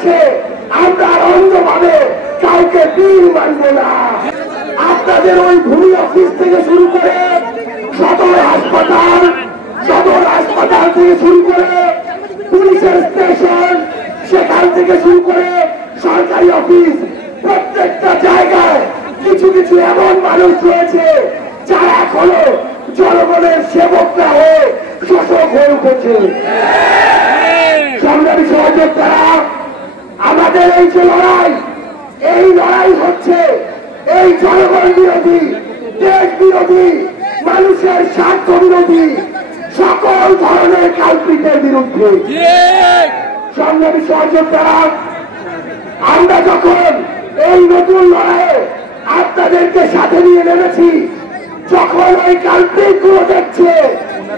বাংলাদেশে আমরা অন্ধভাবে কাউকে বীর মানব না। আপনাদের ওই ভূমি অফিস থেকে শুরু করে সদর হাসপাতাল থেকে শুরু করে পুলিশের স্টেশন, সেখান থেকে শুরু করে সরকারি অফিস, প্রত্যেকটা জায়গায় কিছু কিছু এমন মানুষ রয়েছে যারা এখনো জনগণের সেবক না হয়ে শোষক হয়ে উঠেছে। সংগ্রামী সহযোদ্ধারা, আমাদের এই যে লড়াই হচ্ছে এই জনগণ বিরোধী, দেশ বিরোধী, মানুষের স্বার্থ বিরোধী সকল ধরনের কালপিটের বিরুদ্ধে। সংগ্রামী সহযোদ্ধারা, আমরা যখন এই নতুন লড়াইয়ে আপনাদেরকে সাথে নিয়ে নেমেছি, যখন ওই কালপিট গুলো দেখছে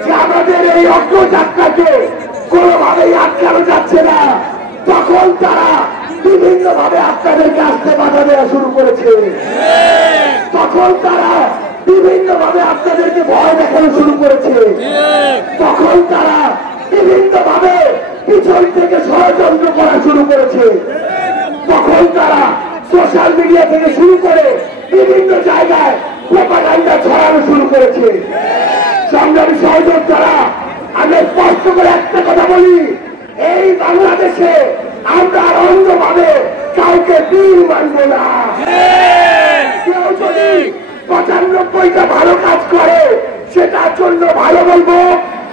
যে আমাদের এই অগ্রযাত্রাকে কোনোভাবেই আটকানো যাচ্ছে না, তখন তারা বিভিন্ন ভাবে আপনাদেরকে আসতে বাধা দেওয়া শুরু করেছে। তখন তারা বিভিন্ন ভাবে আপনাদেরকে ভয় দেখানো শুরু করেছে। তখন তারা বিভিন্ন ভাবে পিছন থেকে ষড়যন্ত্র করা শুরু করেছে। তখন তারা সোশ্যাল মিডিয়া থেকে শুরু করে বিভিন্ন জায়গায় প্রোপাগান্ডা ছড়ানো শুরু করেছে। সংগ্রামী সহযোদ্ধারা, আমি স্পষ্ট করে একটা কথা বলি, এই বাংলাদেশে আমরা অন্ধভাবে কাউকে বীর মানব না। কেউ যদি 95টা ভালো কাজ করে সেটার জন্য ভালো বলবো,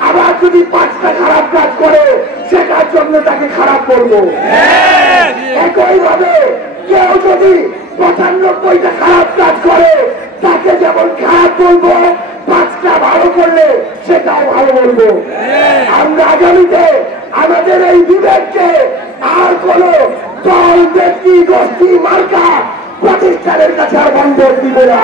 আবার যদি 5টা খারাপ কাজ করে সেটার জন্য তাকে খারাপ বলবো। একইভাবে কেউ যদি 95টা খারাপ কাজ করে তাকে যেমন খারাপ বলবো, 5টা ভালো করলে সেটাও ভালো বলবো। আমরা আগামীতে আমাদের এই বিবেককে আর কোন দল, ব্যক্তি, গোষ্ঠী, মার্কা, প্রতিষ্ঠানের কাছে আর বন্ধ দিব না।